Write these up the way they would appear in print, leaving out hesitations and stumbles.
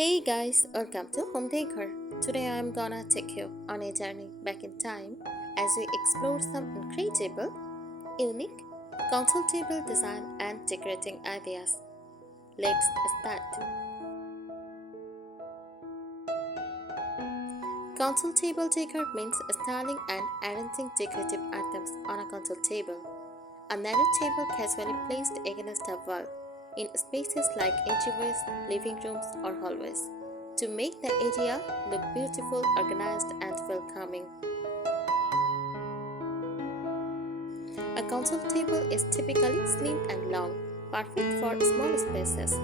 Hey guys, welcome to Home Decor. Today I'm gonna take you on a journey back in time as we explore some incredible, unique, console table design and decorating ideas. Let's start. Console table decor means styling and arranging decorative items on a console table. A narrow table casually placed against a wall in spaces like entryways, living rooms, or hallways to make the area look beautiful, organized, and welcoming. A console table is typically slim and long, perfect for small spaces,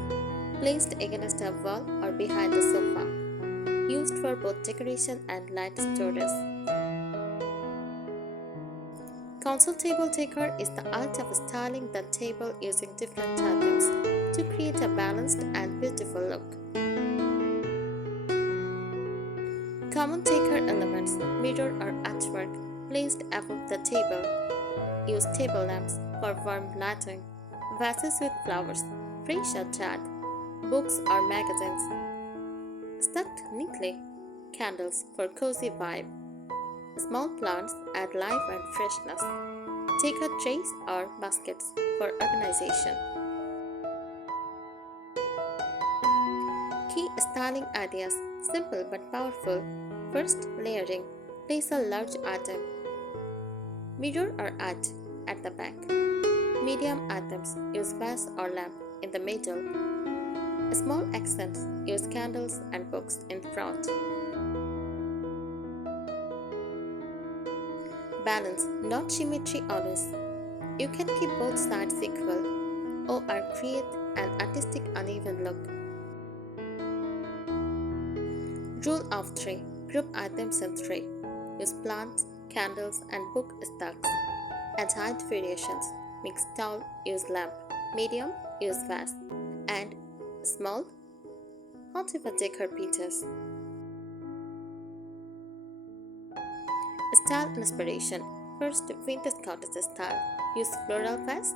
placed against a wall or behind the sofa, used for both decoration and light storage. Console table decor is the art of styling the table using different items to create a balanced and beautiful look. Common decor elements, mirror or artwork placed above the table. Use table lamps for warm lighting, vases with flowers, fresh or dried, books or magazines, stucked neatly, candles for cozy vibe. Small plants add life and freshness. Decor trays or baskets for organization. Key styling ideas, simple but powerful. First, layering. Place a large item, mirror or art, at the back. Medium items, use vase or lamp in the middle. Small accents, use candles and books in front. Balance, not symmetry always. You can keep both sides equal or create an artistic uneven look. Rule of 3. Group items in 3. Use plants, candles, and book stacks. Add height variations. Mix tall, use lamp. Medium, use vase. And small, whatever decor pieces. Style inspiration. First, vintage cottage style. Use floral vase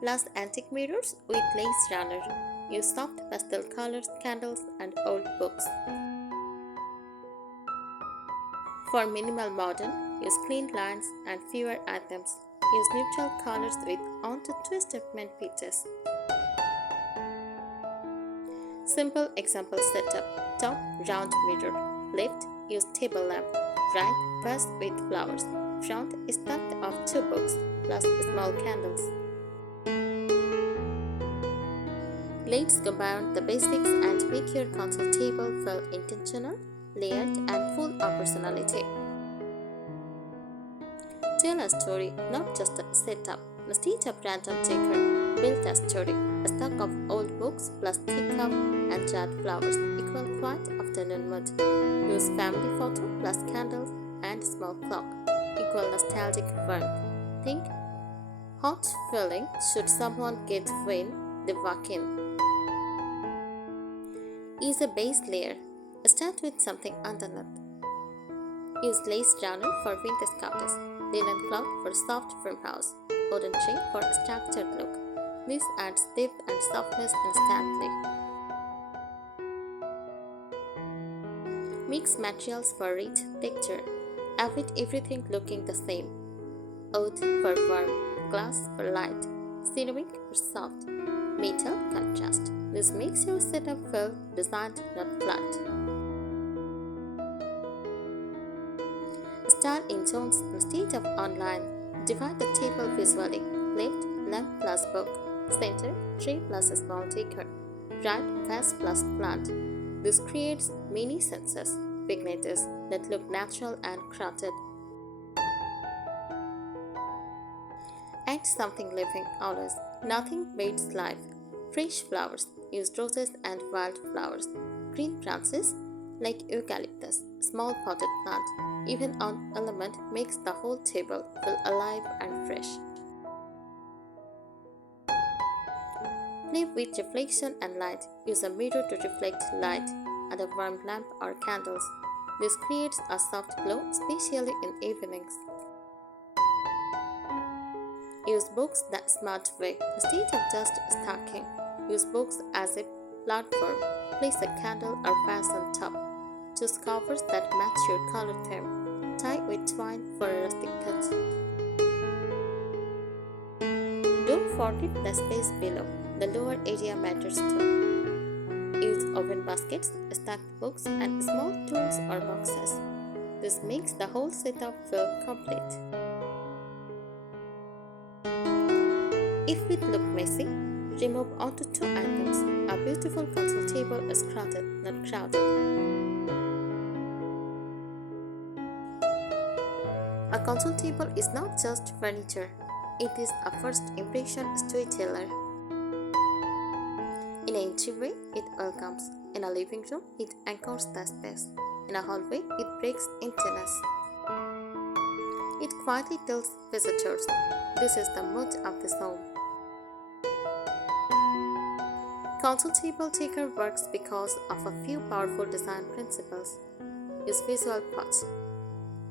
plus antique mirrors with lace runner. Use soft pastel colors, candles, and old books. For minimal modern, use clean lines and fewer items. Use neutral colors with onto twisted main pieces. Simple example setup. Top, round mirror. Left, use table lamp. Right, vase with flowers. Front is tucked of 2 books plus small candles. Let's go beyond the basics and make your console table feel intentional, layered, and full of personality. Tell a story, not just a setup. Instead of random decor, build a story. A stack of old books plus teacup and dried flowers equal quiet afternoon mood. Use family photo plus candles and small clock equal nostalgic warmth. Think hot feeling should someone get when they walk in. Use a base layer. Start with something underneath. Use lace runner for vintage counters, linen cloth for soft farmhouse, wooden tree for a structured look. This adds depth and softness instantly. Mix materials for rich texture. Avoid everything looking the same. Wood for warm, glass for light, ceramic for soft, metal contrast. This makes your setup feel designed, not flat. Style in zones instead of online. Divide the table visually. Left, lamp plus book. Center, tree plus small decor. Right, vase plus plant. This creates mini senses, vignettes that look natural and crafted. Add something living always. Nothing beats life. Fresh flowers. Use roses and wildflowers. Green branches like eucalyptus, small potted plant, even an element makes the whole table feel alive and fresh. Play with reflection and light. Use a mirror to reflect light and a warm lamp or candles. This creates a soft glow, especially in evenings. Use books the smart way instead of just stacking. Use books as if Platform. Place a candle or vase on top. Choose covers that match your color theme. Tie with twine for a rustic touch. Don't forget the space below. The lower area matters too. Use open baskets, stacked books, and small tools or boxes. This makes the whole setup feel complete. If it looks messy, remove onto two items. A beautiful console table is crowded, not crowded. A console table is not just furniture, it is a first impression storyteller. In an entryway, it welcomes. In a living room, it anchors the space. In a hallway, it breaks emptiness. It quietly tells visitors, this is the mood of this home. Console table taker works because of a few powerful design principles. Use visual punch.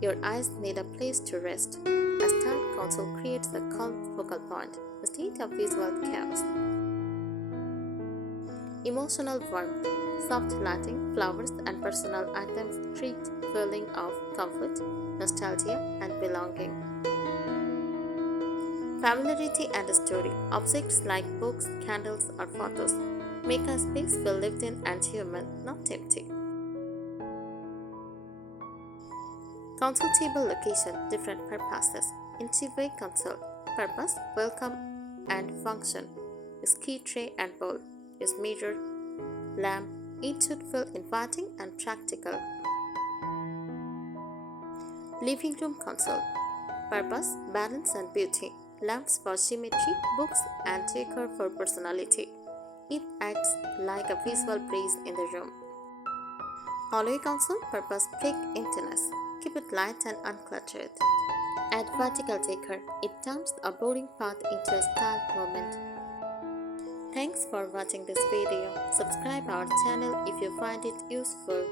Your eyes need a place to rest. A stark console creates a calm focal point instead of visual chaos. Emotional warmth. Soft lighting, flowers, and personal items create feeling of comfort, nostalgia, and belonging. Familiarity and story. Objects like books, candles, or photos make a space feel lived in and human, not empty. Console table location, different purposes. Entryway console. Purpose, welcome and function. Use key tray and bowl. Use mirror, lamp. Each should feel inviting and practical. Living room console. Purpose, balance and beauty. Lamps for symmetry, books and decor for personality. It acts like a visual breeze in the room. Hallway console. Purpose, break emptiness. Keep it light and uncluttered. Add vertical decor. It turns a boring path into a styled moment. Thanks for watching this video. Subscribe our channel if you find it useful.